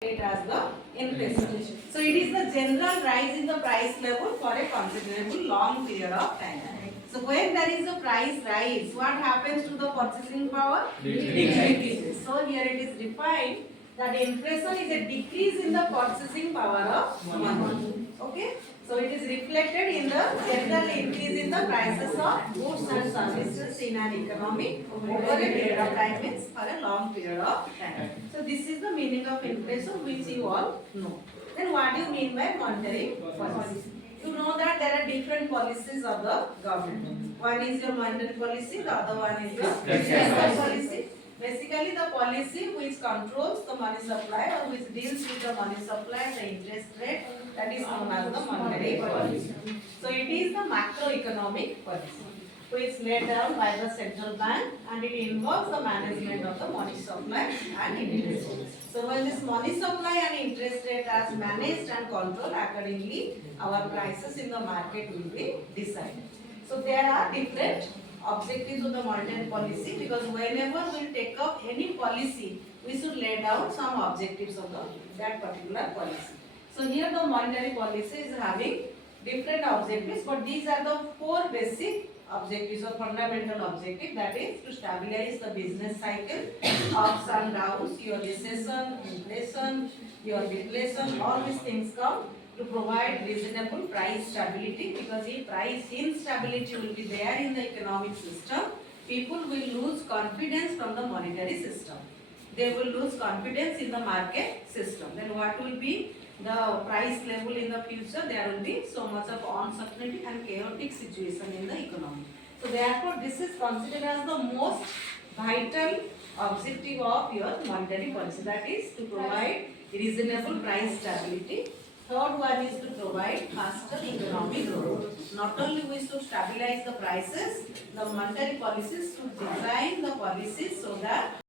it as the inflation. So it is the general rise in the price level for a considerable long period of time. So when there is a price rise, what happens to the purchasing power? Decreases. So here it is defined that inflation is a decrease in the purchasing power of money. Okay. So it is reflected in the general increase in the prices of goods and services in an economy over a period of time, means for a long period of time. So this is the meaning of inflation, which you all know. Then what do you mean by monetary policy? You know that there are different policies of the government. One is your monetary policy, the other one is your fiscal policy. Basically, the policy which controls the money supply or which deals with the money supply, the interest rate, that is known as the monetary policy. So it is the macroeconomic policy which laid down by the central bank, and it involves the management of the money supply and interest rate. So when this money supply and interest rate are managed and controlled accordingly, our prices in the market will be decided. So there are different objectives of the monetary policy, because whenever we take up any policy, we should lay down some objectives of that particular policy. So here the monetary policy is having different objectives, but these are the four basic objectives or fundamental objective, that is to stabilize the business cycle, ups and downs, your recession, inflation, your deflation, all these things come to provide reasonable price stability, because if price instability will be there in the economic system, people will lose confidence from the monetary system. They will lose confidence in the market system. Then what will be the price level in the future? There will be so much of uncertainty and chaotic situation in the economy. So therefore, this is considered as the most vital objective of your monetary policy, that is to provide reasonable price stability. Third one is to provide faster economic growth. Not only we should stabilize the prices, the monetary policies should design the policies so that